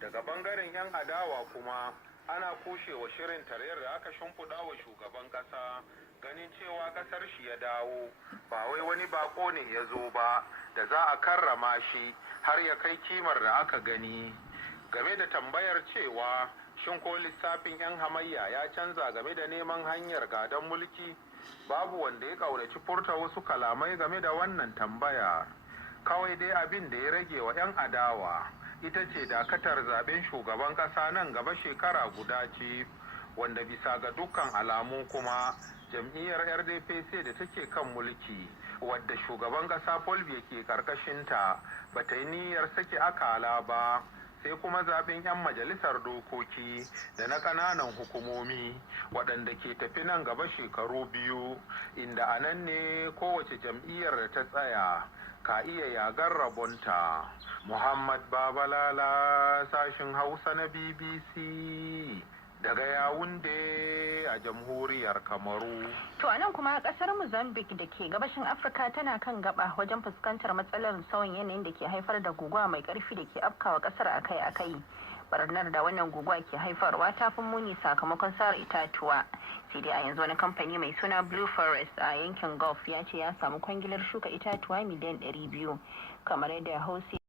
Daga bangaren 'yan adawa kuma ana kushewa shirin tarayyar da aka shimfiɗa wa shugaban ƙasa, ganin cewa ƙasar shi ya dawo ba wai wani bako ne ya zo ba da za a karrama shi har ya kai kimar da aka gani. Game da tambayar cewa shin ko lissafin 'yan hamayya ya canza game da neman hanyar gadon mulki, babu wanda ya ƙaunaci furta wasu kalamai game da wannan tambaya. Kawai dai abin da ya rage wa 'yan adawa ita ce dakatar zaben shugaban ƙasa nan gaba shekara guda ce, wanda bisa ga dukkan alamu kuma jam'iyyar RDPC da take kan mulki, wadda shugaban ƙasa Paul Biya ke karkashinta, ba ta yi niyyar sake akala ba, sai kuma zaben 'yan majalisar dokoki da na ƙananan hukumomi waɗanda ke tafi nan gaba shekaru biyu, inda a nan ne kowace jam'iyyar da ta tsaya ka iya yagar rabonta. Muhammad Babalala, sashin Hausa na BBC daga Yawunde a jamhuriyar Kamaru. To a nan kuma kasar Mozambique da ke gabashin Afirka tana kan gaba wajen fuskantar matsalar sauyin yanayin da ke haifar da guguwa mai karfi da ke afkawa kasar akai-akai. Barnar da wannan guguwa ke haifarwa ta fi muni sakamakon sare itatuwa. Sai dai a yanzu wani kamfani mai suna Blue Forest a yankin Gulf ya ce ya samu kwangilar shuka itatuwa miliyan 200, kamar yadda Hausa